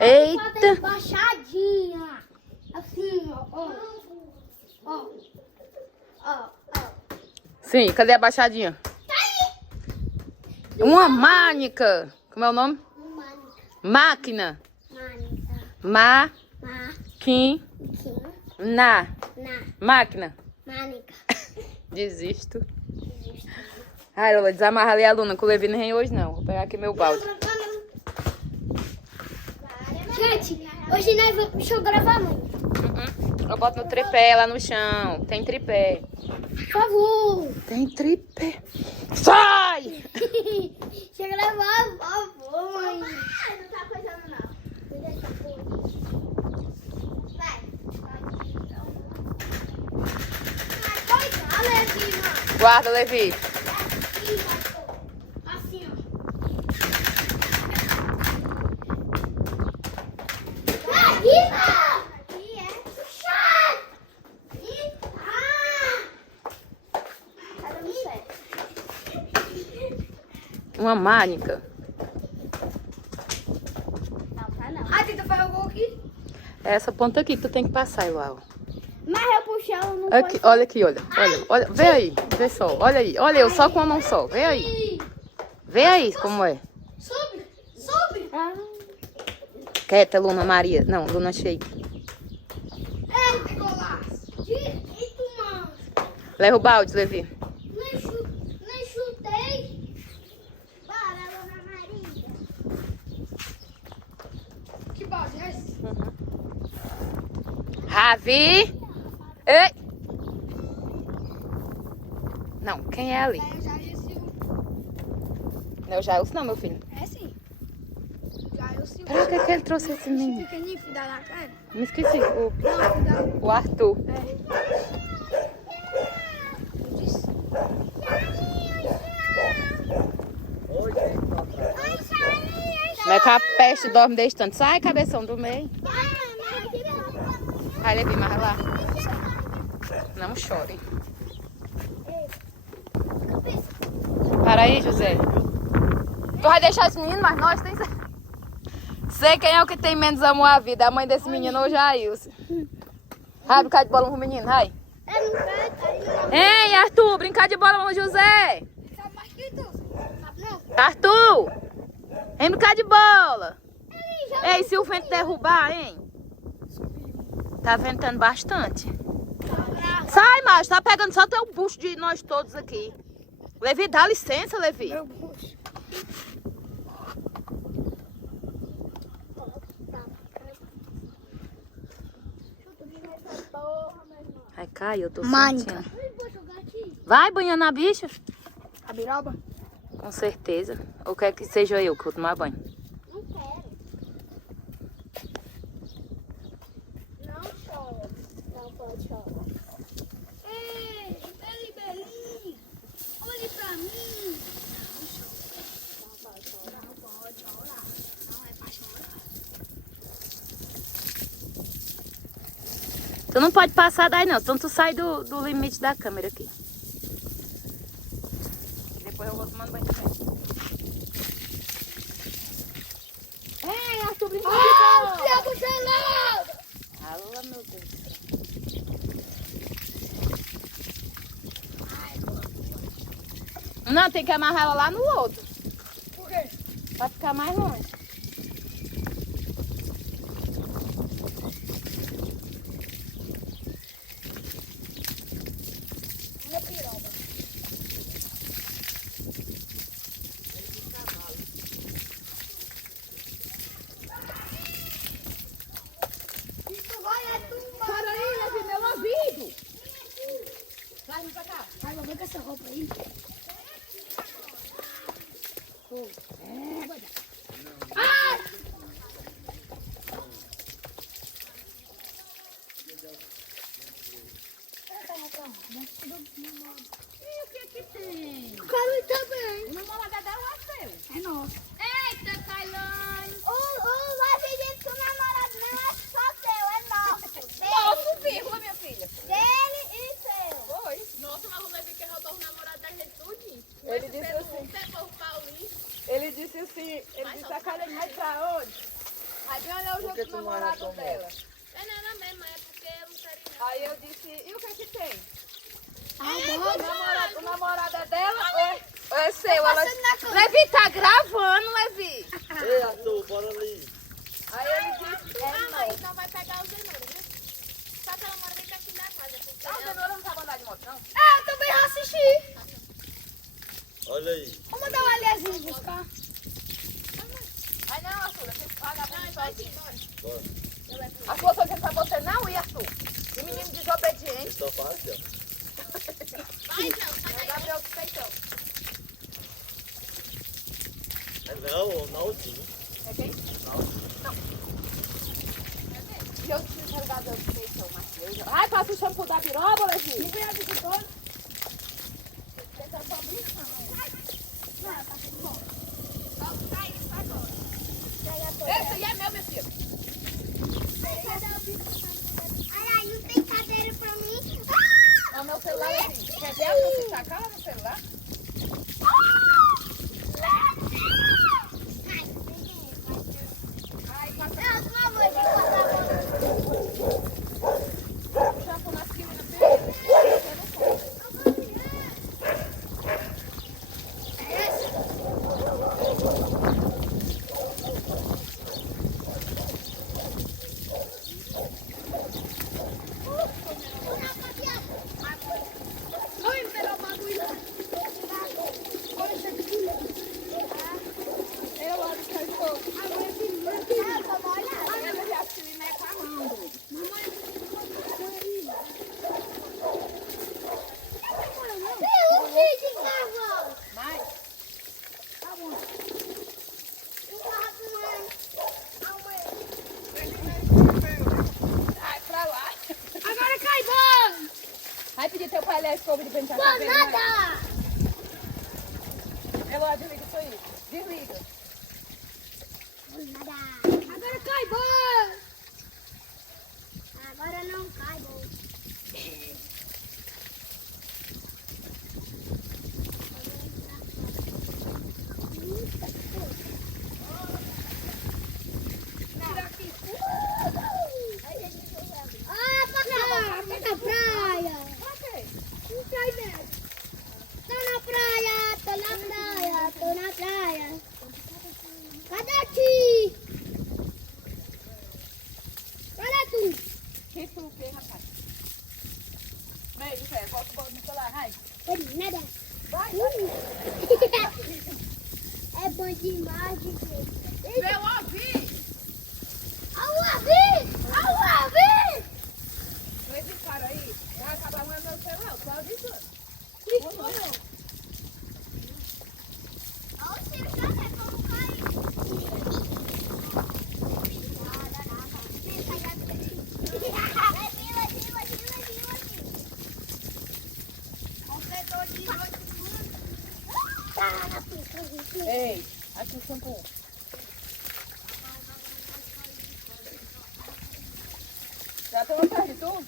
Eita. Baixadinha. Assim, ó. Ó. Ó. Sim, cadê a baixadinha? Uma mânica. Como é o nome? Máquina. Manica. Na. Máquina. Manica. Desisto. Ai, Lola, desamarra ali a Luna, que o Levi não vem hoje, não. Vou pegar aqui meu balde. Gente, hoje nós vamos... Deixa eu gravar, mãe. Eu boto no tripé lá no chão. Tem tripé. Por favor. Tem tripé. Sai! Deixa eu gravar, por favor, mãe. Não tá coisando, não. Guarda, Levi. Assim, ó. Aqui é puxar. Tá dando certo. Uma mânica. Não, tá não. Ah, tenta fazer o gol aqui. É essa ponta aqui que tu tem que passar, Ilau. Mas eu puxei, ela não Aqui, olha aqui, olha. Olha. Vê aí, vê só. Olha aí. Olha eu só com a mão só. Vê aí. Vê aí como é. Sobe. Quieta, Luna Maria. Não, Luna Shake. É, golaço. Direito, mano. Leva o balde, Levi. Nem chutei. Para, Dona Maria. Que balde é esse? Ravi. Ei. Não, quem é ali? Eu já disse Não é o Jailson, não, meu filho. É sim. Já eu sei. Pra que ele trouxe esse menino? Pequenininho, filho da cara. Me esqueci. Não, filho O Arthur. da... É. Eu disse. Não é que a peste dorme desse tanto. Sai, cabeção do meio. Vai, Levi, mais lá. Não chore. Para aí, José. Tu vai deixar esse menino, mas nós tem... Sei quem é o que tem menos amor à vida. A mãe desse menino ou Jailson. Vai brincar de bola com o menino, vai. Ei, Arthur, brincar de bola com o José. Sabe mais que tu? Sabe não? Arthur, vem brincar de bola. Ei, se o vento derrubar, hein? Tá ventando bastante. Sai, macho, tá pegando só teu bucho de nós todos aqui. Levi, dá licença, Levi. Meu bucho. Ai, cai, eu tô Mânica. sentindo. Vai banhando a bicha? A biroba? Com certeza. Ou quer que seja eu que vou tomar banho? Não quero. Não chora. Não pode chorar. Ei, Belinho, olhe pra mim. Não pode chorar. Não pode chorar. Não é pra chorar. Tu não pode passar daí não, então tu sai do limite da câmera aqui. Depois eu vou tomando banho também. Ei, Arthur, brinca de bola! Diabo gelado! Alô, meu Deus do céu. Não, tem que amarrar ela lá no outro. Por quê? Pra ficar mais longe. Minha piroba. Isso vai é tumbar. Para aí, Levi, meu ouvido. Vai, vem pra cá. Vai, vem com essa roupa aí. Ah, a Karen vai pra onde? Aí vem olhar o jogo do namorado dela. É nada mesmo, é porque eu não quero ir, não. Aí eu disse, e o que é que tem? É, O namorado é dela ou é seu? Ela... passando na conta. Levi, tá gravando, Levi. Ei, Arthur, bora ali. Aí ele disse, Ah, mãe, então vai pegar o cenoura, viu? Só que ela mora bem pertinho da casa. Porque não, o cenoura não sabe andar de moto, não? Ah, eu também vou assistir. Olha aí. Vou mandar o Aliazinho buscar. Aí não, Arthur, tem que pagar pra mim sozinho. Bora. A sua foi pra você não ir, Arthur. E menino desobediente. Só fácil, ó. vai, não, sai O daí. Gabriel que feitou. É não, o Naldinho. É quem? Não. E eu disse que o Gabriel que feitou, Matheus. Ai, passa o shampoo da biroba, Levi. Me veio de todo. Esse aí é meu, meu filho. Olha aí, não tem cadeira pra mim. Olha o meu celular, Levi. Quer ver a você tacar lá no celular? Ai, passa o shampoo na esquina, meu filho. Oi, pegou o bagulho. Olha isso aqui. Eu olho pra isso. Agora aqui. Olha, Levi, acho que ele não é com a mão. Mas, ai, pra lá. Agora cai, bom. Vai pedir teu pai a escova de pentear Bom, cabelo. nada. Ela desliga isso aí. Desliga. Agora cai, bom. Agora não cai, bom. Ah, pra praia. Não cai nada. Tô na praia, tô na praia, tô na praia. Cadê aqui? Olha tu. Que tu, que rapaz? Meio, José, volta o bolo no celular, vai. Nada. Vai, É bom demais, gente. Eu ouvi. Ao ouvir! Levi, para aí. Vai acabar o meu celular, só avisando. Olha o Ciro, já vê como cai. Ei, aqui o shampoo. Já estão atrás de tu?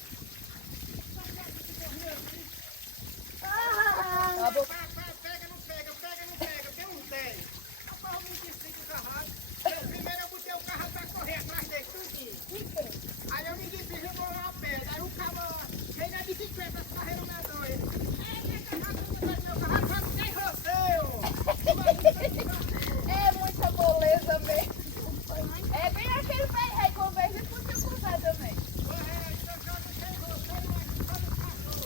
Tá bom. Pega, não pega, tem uns 10. Rapaz, eu 25 carros. Primeiro eu botei o carro pra correr atrás dele, tudinho. Aí eu me despedi, eu vou lá a pé. Aí o carro veio na bicicleta, as carreiras medonhas. Aí que carro, meu carro, sabe quem É muita moleza mesmo. É bem aquele velho aí, conversa e podia cruzar também.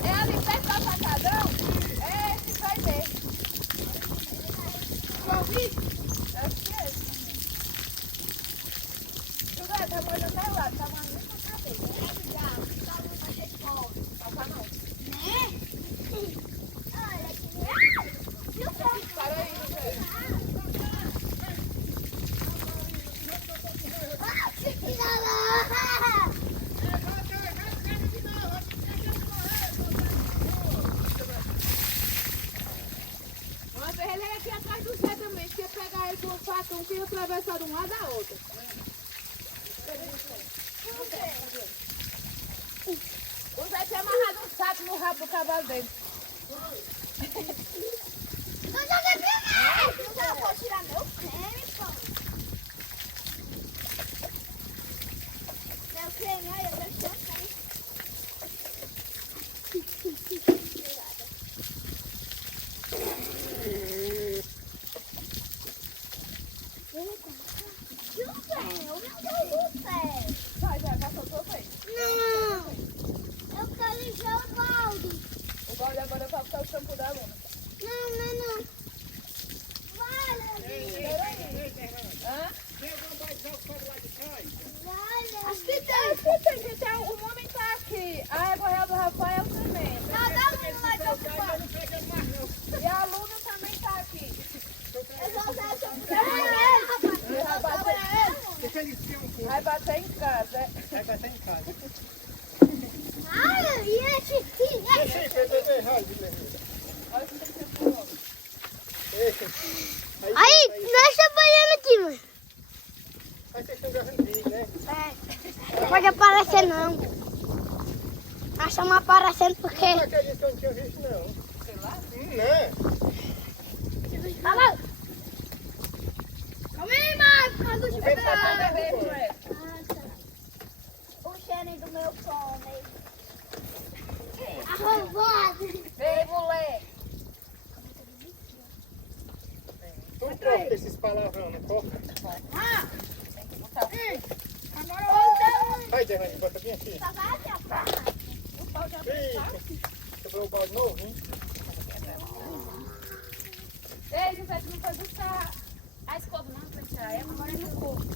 É ali perto do atacadão? É esse vai ver. Acho que é esse. José, tá molhando até lá, tá molhando nem pra cabeça. Passa não. Para aí, José. Uma vez ele era aqui atrás do Zé também, que ia pegar ele com um facão que ia atravessar de um lado a outro. O Zé tinha amarrado um saco no rabo do cavalo dele. Não vou tirar meu creme, pô. José, meu Deus do céu. Vai, já passou tua vez. Não, eu quero encher o balde. O balde agora é pra botar o shampoo da Luna. Não. Vale, Hã? Tem algum baizão que faz lá de trás? vale. Acho que tem, gente. O homem tá aqui. A égua real do Rafael também. Cada um vai Eu não pego mais não. E a Luna também tá aqui. Eu vou usar essa rapaz. Deixa ele enfiar um pouco. Vai bater em casa. Vai bater em casa. Ai, e esse? Sim, foi bem errado, Olha que tem que ser por homem. Aí, deixa eu banhando aqui, mano. Aí vocês estão gravando né? Não pode aparecer, não. Nós estamos aparecendo porque... Não acredito que eu não tinha visto, não. Sei lá. Né? Fala. Calma aí, Marcos, por causa do O vento tá Vai bom, beber, pô. Fred. O cheiro do meu fome. Arrombado. Ei, moleque. Não corta esses palavrão, não corta? Tem que botar Vai, Derrane, bota bem aqui. o pau de Eita, quebrou o balde novo, hein? Ei, José, tu não foi buscar a escova não pra tirar ela, agora é no corpo.